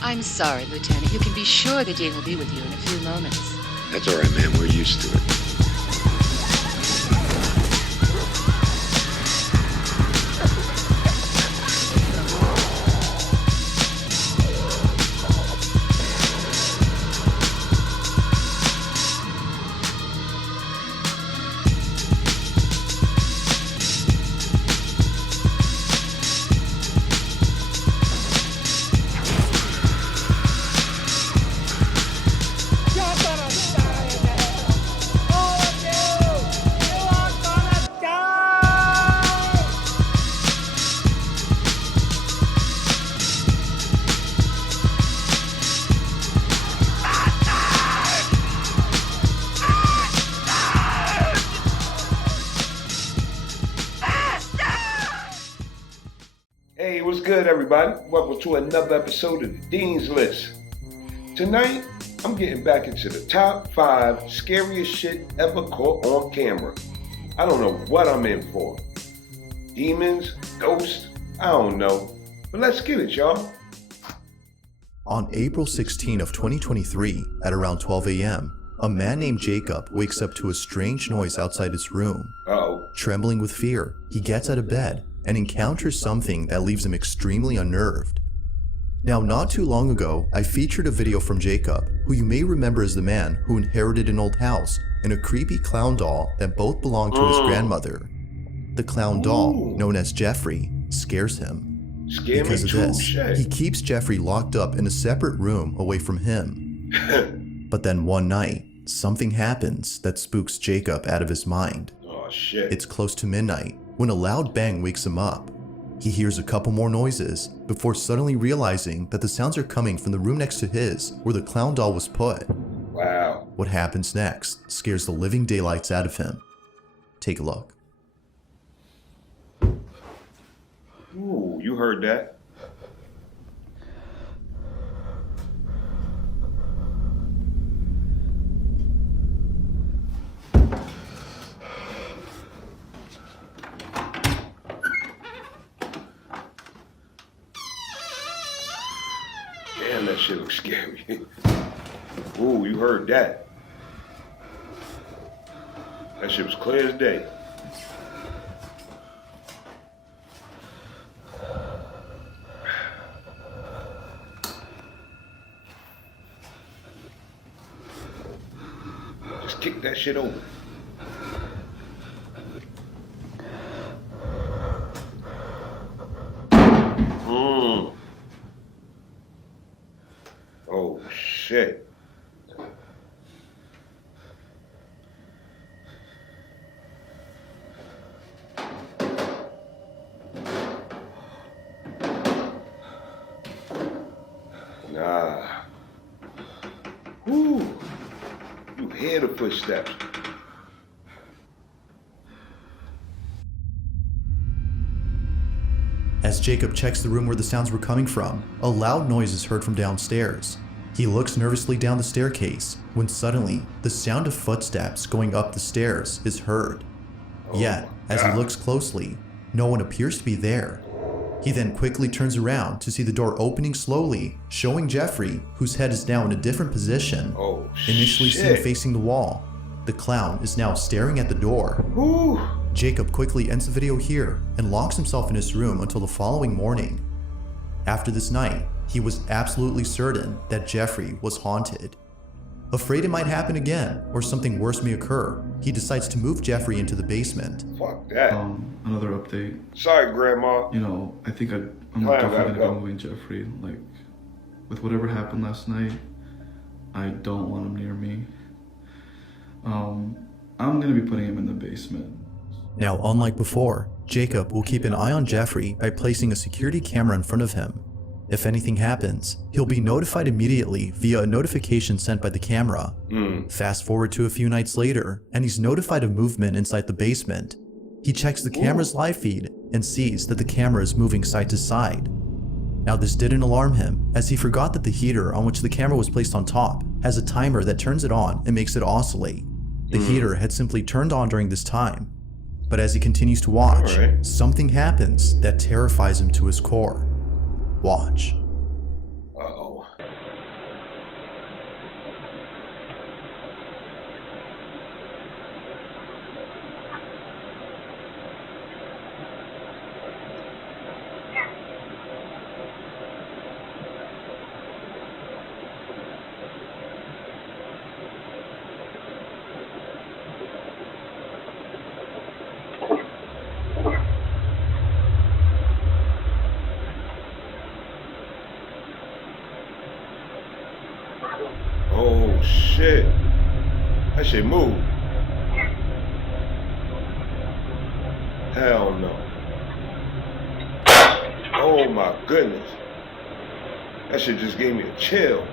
I'm sorry, Lieutenant. You can be sure the Dean will be with you in a few moments. That's all right, ma'am. We're used to it. Hey, what's good, everybody? Welcome to another episode of the Dean's List. Tonight, I'm getting back into the top 5 scariest shit ever caught on camera. I don't know what I'm in for. Demons, ghosts, I don't know. But let's get it, y'all. On April 16 of 2023, at around 12 a.m., a man named Jacob wakes up to a strange noise outside his room. Uh-oh. Trembling with fear, he gets out of bed and encounters something that leaves him extremely unnerved. Now, not too long ago, I featured a video from Jacob, who you may remember as the man who inherited an old house and a creepy clown doll that both belonged to his grandmother. The clown doll, known as Jeffrey, scares him. Because of this, he keeps Jeffrey locked up in a separate room away from him. But then one night, something happens that spooks Jacob out of his mind. Oh shit. It's close to midnight when a loud bang wakes him up. He hears a couple more noises before suddenly realizing that the sounds are coming from the room next to his where the clown doll was put. Wow. What happens next scares the living daylights out of him. Take a look. Ooh, you heard that. Damn, that shit looks scary. Ooh, you heard that. That shit was clear as day. Just kick that shit over. Oh shit. Nah. Woo. You hear the footsteps. As Jacob checks the room where the sounds were coming from, a loud noise is heard from downstairs. He looks nervously down the staircase when suddenly the sound of footsteps going up the stairs is heard. Yet, as he looks closely, no one appears to be there. He then quickly turns around to see the door opening slowly, showing Jeffrey, whose head is now in a different position. Oh, Initially shit. seen facing the wall, the clown is now staring at the door. Ooh. Jacob quickly ends the video here and locks himself in his room until the following morning. After this night, he was absolutely certain that Jeffrey was haunted. Afraid it might happen again or something worse may occur, he decides to move Jeffrey into the basement. Fuck that. Another update. Sorry, Grandma. You know, I think I'm Glad I definitely gotta gonna go. go moving Jeffrey. Like, with whatever happened last night, I don't want him near me. I'm gonna be putting him in the basement. Now, unlike before, Jacob will keep an eye on Jeffrey by placing a security camera in front of him. If anything happens, he'll be notified immediately via a notification sent by the camera. Fast forward to a few nights later, and he's notified of movement inside the basement. He checks the camera's live feed and sees that the camera is moving side to side. Now, this didn't alarm him, as he forgot that the heater on which the camera was placed on top has a timer that turns it on and makes it oscillate. The heater had simply turned on during this time. But as he continues to watch, something happens that terrifies him to his core. Watch. Uh-oh. Oh shit. That shit moved. Hell no. Oh my goodness. That shit just gave me a chill.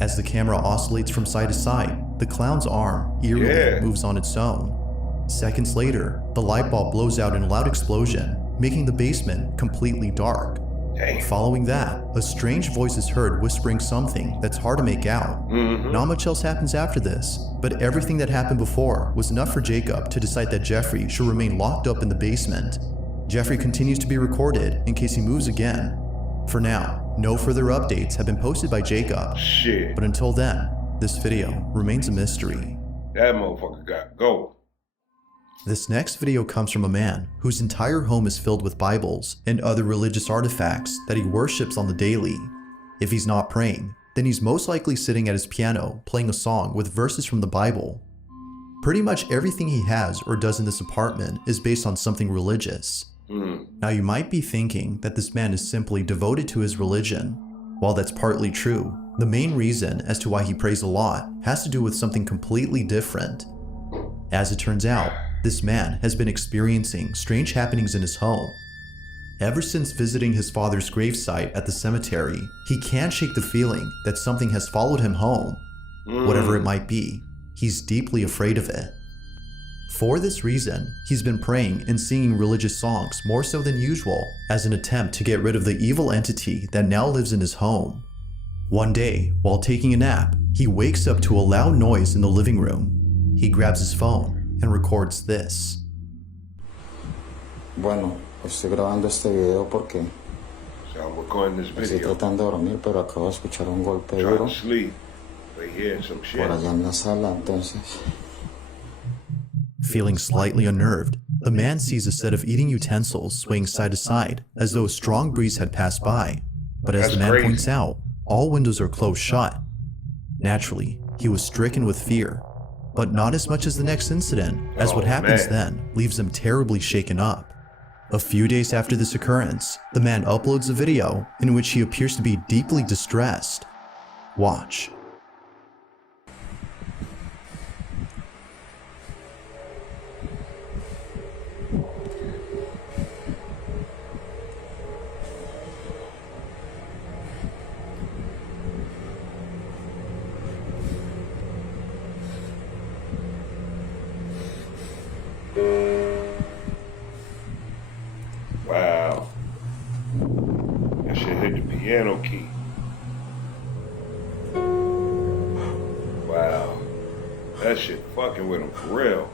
As the camera oscillates from side to side, the clown's arm eerily moves on its own. Seconds later, the light bulb blows out in a loud explosion, making the basement completely dark. Dang. Following that, a strange voice is heard whispering something that's hard to make out. Not much else happens after this, but everything that happened before was enough for Jacob to decide that Jeffrey should remain locked up in the basement. Jeffrey continues to be recorded in case he moves again. For now, no further updates have been posted by Jacob. Shit. But until then, this video remains a mystery. That motherfucker got go. This next video comes from a man whose entire home is filled with Bibles and other religious artifacts that he worships on the daily. If he's not praying, then he's most likely sitting at his piano playing a song with verses from the Bible. Pretty much everything he has or does in this apartment is based on something religious. Now you might be thinking that this man is simply devoted to his religion. While that's partly true, the main reason as to why he prays a lot has to do with something completely different. As it turns out, this man has been experiencing strange happenings in his home. Ever since visiting his father's gravesite at the cemetery, he can't shake the feeling that something has followed him home. Whatever it might be, he's deeply afraid of it. For this reason, he's been praying and singing religious songs more so than usual as an attempt to get rid of the evil entity that now lives in his home. One day, while taking a nap, he wakes up to a loud noise in the living room. He grabs his phone and records this. Bueno, estoy grabando este video porque So I'm recording this estoy video. tratando de dormir, pero acabo de escuchar un golpe Trying duro to sleep. But hearing some shit. por allá en la sala, entonces Feeling slightly unnerved, the man sees a set of eating utensils swaying side to side as though a strong breeze had passed by. But as That's the man crazy. points out, all windows are closed shut. Naturally, he was stricken with fear, but not as much as the next incident, as what happens man. then leaves him terribly shaken up. A few days after this occurrence, the man uploads a video in which he appears to be deeply distressed. Watch. Wow. That shit hit the piano key. Wow. That shit fucking with him for real.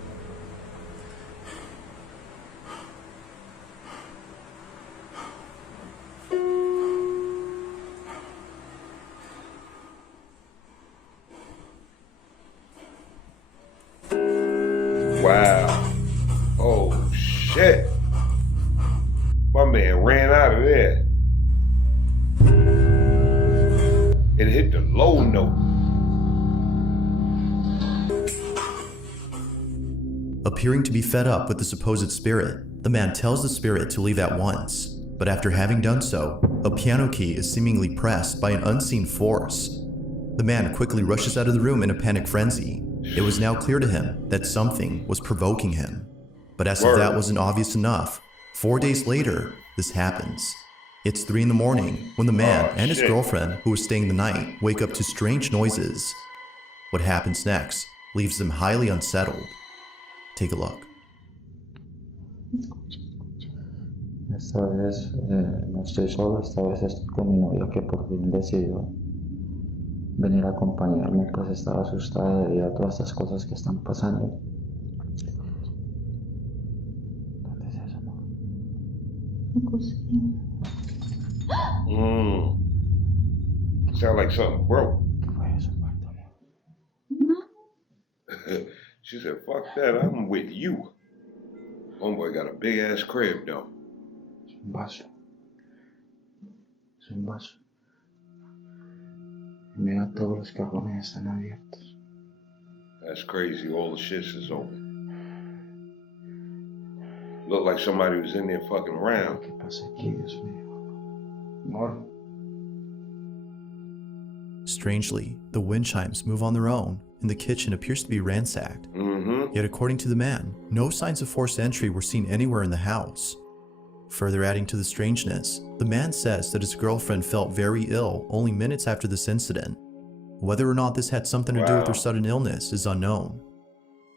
Wow. Oh shit. My man ran out of there. It hit the low note. Appearing to be fed up with the supposed spirit, the man tells the spirit to leave at once. But after having done so, a piano key is seemingly pressed by an unseen force. The man quickly rushes out of the room in a panic frenzy. It was now clear to him that something was provoking him. But as if that wasn't obvious enough, 4 days later, this happens. It's 3 a.m. when the man and his girlfriend, who was staying the night, wake up to strange noises. What happens next leaves them highly unsettled. Take a look. esta vez no estoy solo, esta vez estoy con mi novia que por fin decidió venir a acompañarme, pues estaba asustada debido a todas estas cosas que están pasando. ¿Dónde es eso, amor? Sound like something broke. ¿Qué fue eso, cuarto, amor? She said, fuck that, I'm with you. Homeboy got a big ass crib though. Es un vaso. Es un vaso. Y mira, todos los cajones están abiertos. That's crazy, all the shits is open. Look like somebody was in there fucking around. ¿Qué pasa aquí, Dios mío? Amor, Strangely, the wind chimes move on their own, and the kitchen appears to be ransacked. Mm-hmm. Yet according to the man, no signs of forced entry were seen anywhere in the house. Further adding to the strangeness, the man says that his girlfriend felt very ill only minutes after this incident. Whether or not this had something to do with her sudden illness is unknown.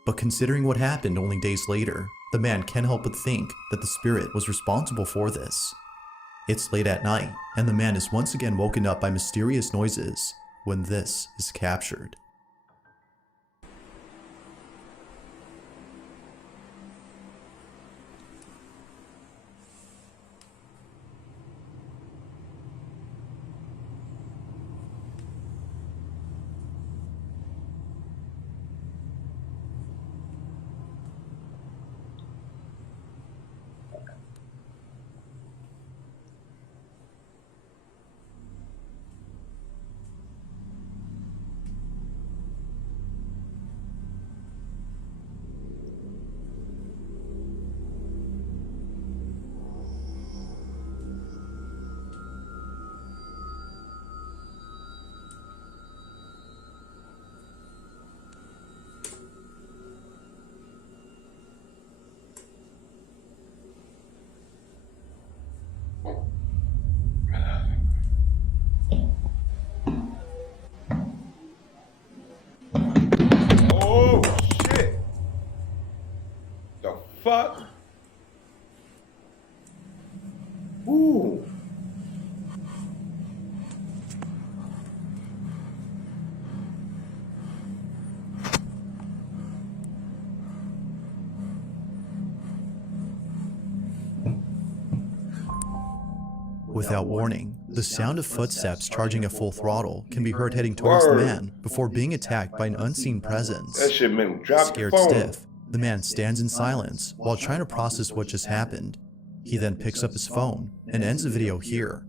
But considering what happened only days later, the man can't help but think that the spirit was responsible for this. It's late at night, and the man is once again woken up by mysterious noises when this is captured. Oh, shit. The fuck? Ooh. Without warning, the sound of footsteps charging at full throttle can be heard heading towards the man before being attacked by an unseen presence. That shit made me drop the Scared phone. stiff, the man stands in silence while trying to process what just happened. He then picks up his phone and ends the video here.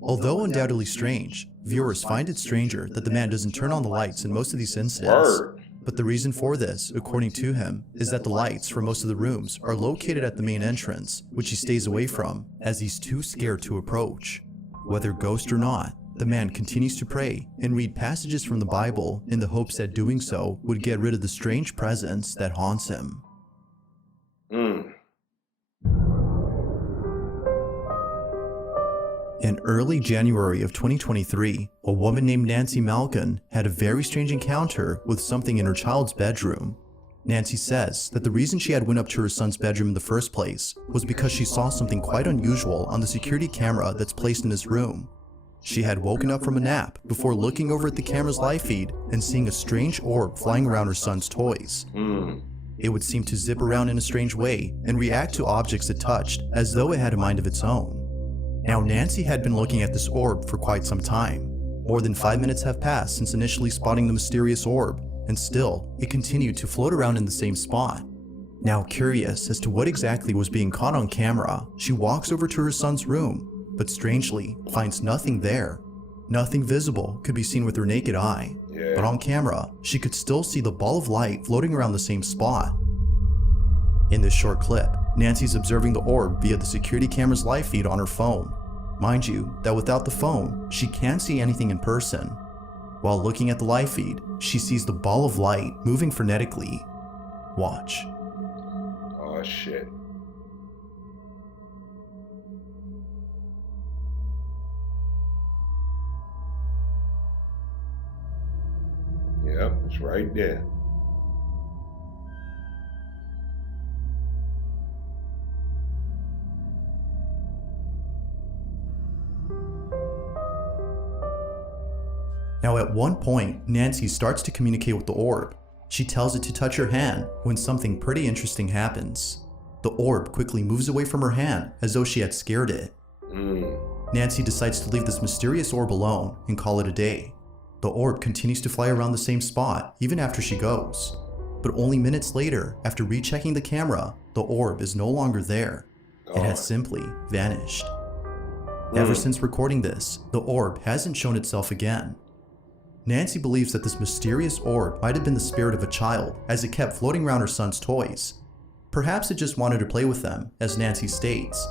Although undoubtedly strange, viewers find it stranger that the man doesn't turn on the lights in most of these incidents. Word. But the reason for this, according to him, is that the lights for most of the rooms are located at the main entrance, which he stays away from as he's too scared to approach. Whether ghost or not, the man continues to pray and read passages from the Bible in the hopes that doing so would get rid of the strange presence that haunts him. In early January of 2023, a woman named Nancy Malkin had a very strange encounter with something in her child's bedroom. Nancy says that the reason she had went up to her son's bedroom in the first place was because she saw something quite unusual on the security camera that's placed in his room. She had woken up from a nap before looking over at the camera's live feed and seeing a strange orb flying around her son's toys. It would seem to zip around in a strange way and react to objects it touched as though it had a mind of its own. Now, Nancy had been looking at this orb for quite some time. More than 5 minutes have passed since initially spotting the mysterious orb, and still, it continued to float around in the same spot. Now, curious as to what exactly was being caught on camera, she walks over to her son's room, but strangely finds nothing there. Nothing visible could be seen with her naked eye, but on camera, she could still see the ball of light floating around the same spot. In this short clip, Nancy's observing the orb via the security camera's live feed on her phone. Mind you, that without the phone, she can't see anything in person. While looking at the live feed, she sees the ball of light moving frenetically. Watch. Oh, shit. Yep, it's right there. Now at one point, Nancy starts to communicate with the orb. She tells it to touch her hand when something pretty interesting happens. The orb quickly moves away from her hand as though she had scared it. Nancy decides to leave this mysterious orb alone and call it a day. The orb continues to fly around the same spot even after she goes. But only minutes later, after rechecking the camera, the orb is no longer there. It has simply vanished. Ever since recording this, the orb hasn't shown itself again. Nancy believes that this mysterious orb might have been the spirit of a child as it kept floating around her son's toys. Perhaps it just wanted to play with them, as Nancy states.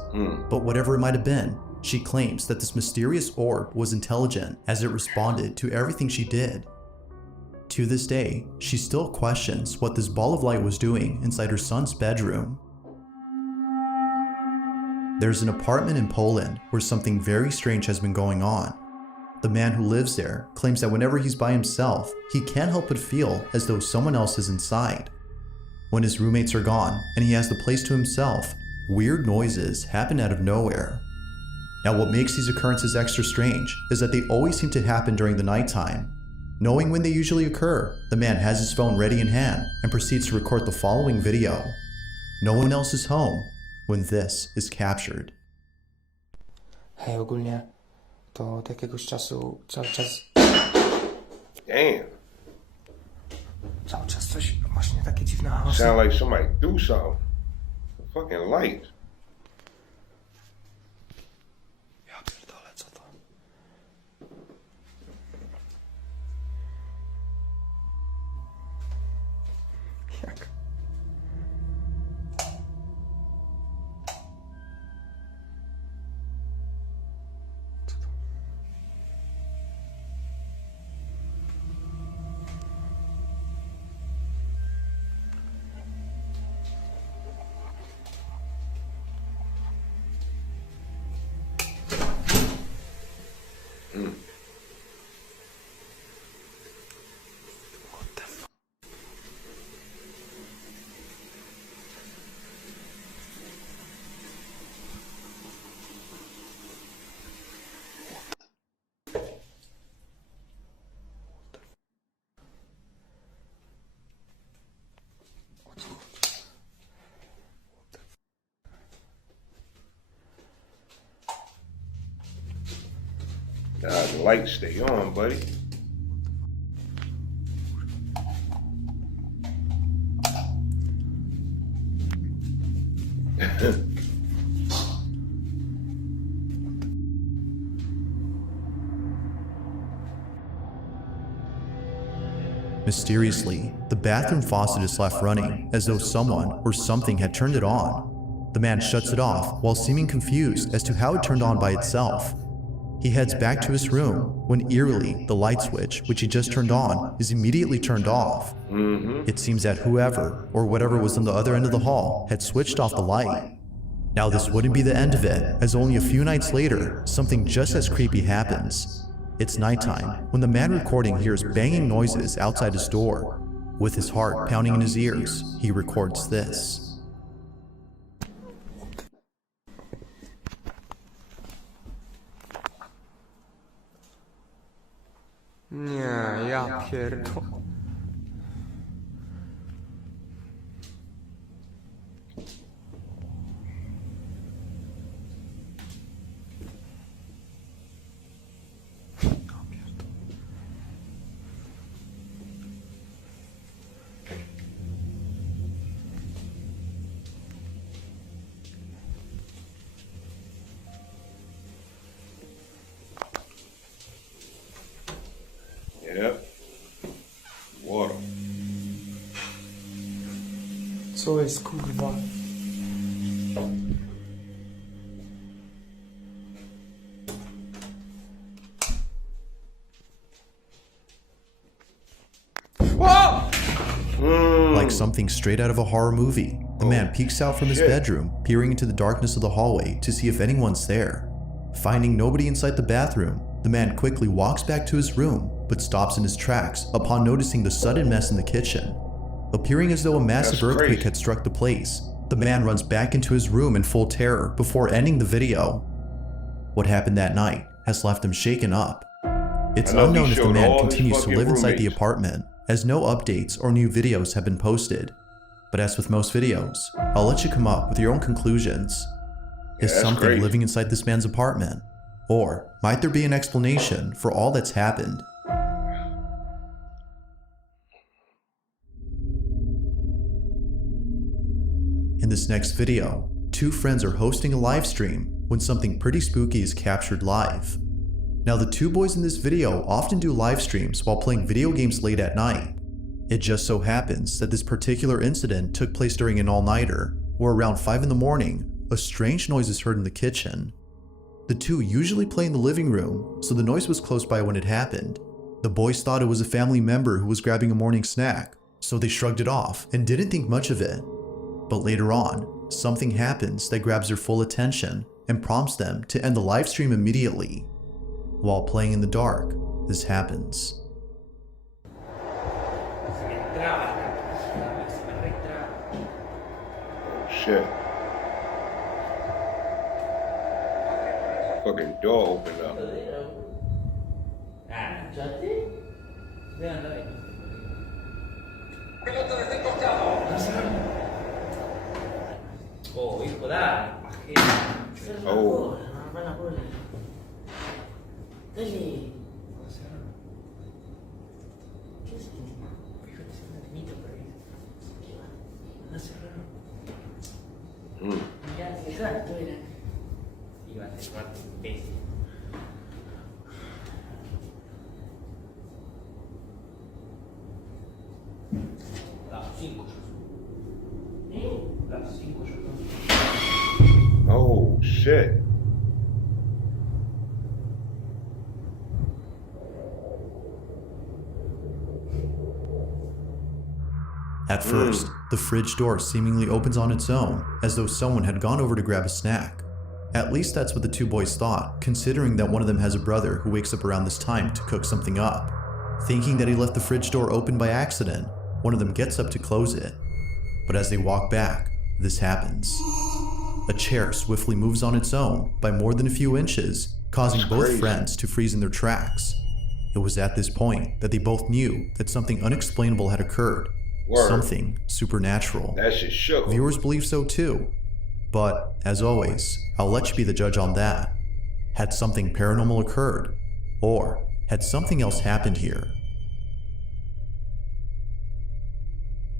But whatever it might have been, She claims that this mysterious orb was intelligent as it responded to everything she did. To this day, she still questions what this ball of light was doing inside her son's bedroom. There's an apartment in Poland where something very strange has been going on. The man who lives there claims that whenever he's by himself, he can't help but feel as though someone else is inside. When his roommates are gone and he has the place to himself, weird noises happen out of nowhere. Now, what makes these occurrences extra strange is that they always seem to happen during the nighttime. Knowing when they usually occur, the man has his phone ready in hand and proceeds to record the following video. No one else is home when this is captured. Hej, ogólnie to od jakiegoś czasu cały czas coś właśnie takie dziwne hałasy. Sound like somebody do something. Fucking light. Ja pierdolę, co to? Jak? Co to? What the fuck? The lights stay on, buddy. Mysteriously, the bathroom faucet is left running as though someone or something had turned it on. The man shuts it off while seeming confused as to how it turned on by itself. He heads back to his room when eerily the light switch, which he just turned on, is immediately turned off. It seems that whoever or whatever was on the other end of the hall had switched off the light. Now this wouldn't be the end of it, as only a few nights later, something just as creepy happens. It's nighttime when the man recording hears banging noises outside his door. With his heart pounding in his ears, he records this. Nie, ja pierdolę. Yep. Water. Co jest, kurwa? Like something straight out of a horror movie, the man peeks out from his bedroom, peering into the darkness of the hallway to see if anyone's there. Finding nobody inside the bathroom, the man quickly walks back to his room, but stops in his tracks upon noticing the sudden mess in the kitchen. Appearing as though a massive earthquake had struck the place, the man runs back into his room in full terror before ending the video. What happened that night has left him shaken up. It's unknown if the man continues to live inside the apartment, as no updates or new videos have been posted. But as with most videos, I'll let you come up with your own conclusions. Is something living inside this man's apartment? Or might there be an explanation for all that's happened? In this next video, two friends are hosting a live stream when something pretty spooky is captured live. Now, the two boys in this video often do live streams while playing video games late at night. It just so happens that this particular incident took place during an all-nighter, where around 5 in the morning, a strange noise is heard in the kitchen. The two usually play in the living room, so the noise was close by when it happened. The boys thought it was a family member who was grabbing a morning snack, so they shrugged it off and didn't think much of it. But later on, something happens that grabs their full attention and prompts them to end the live stream immediately. While playing in the dark, this happens. Oh shit. Fucking door opened up. Oh. Mm. Oh shit. At first, the fridge door seemingly opens on its own, as though someone had gone over to grab a snack. At least that's what the two boys thought, considering that one of them has a brother who wakes up around this time to cook something up. Thinking that he left the fridge door open by accident, one of them gets up to close it. But as they walk back, this happens. A chair swiftly moves on its own by more than a few inches, causing That's both crazy. friends to freeze in their tracks. It was at this point that they both knew that something unexplainable had occurred. Word. Something supernatural. That shit shook. Viewers believe so too. But, as always, I'll let you be the judge on that. Had something paranormal occurred? Or had something else happened here?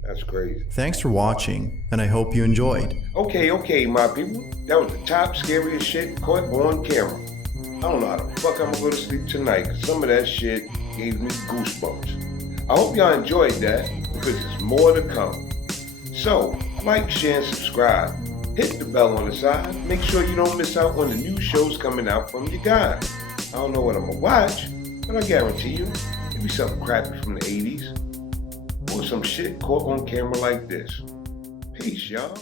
That's crazy. Thanks for watching, and I hope you enjoyed. Okay, my people. That was the top scariest shit caught on camera. I don't know how the fuck I'm gonna go to sleep tonight, because some of that shit gave me goosebumps. I hope y'all enjoyed that, because there's more to come. So, like, share, and subscribe. Hit the bell on the side. Make sure you don't miss out on the new shows coming out from you guys. I don't know what I'm gonna watch, but I guarantee you, it'll be something crappy from the 80s. Or some shit caught on camera like this. Peace, y'all.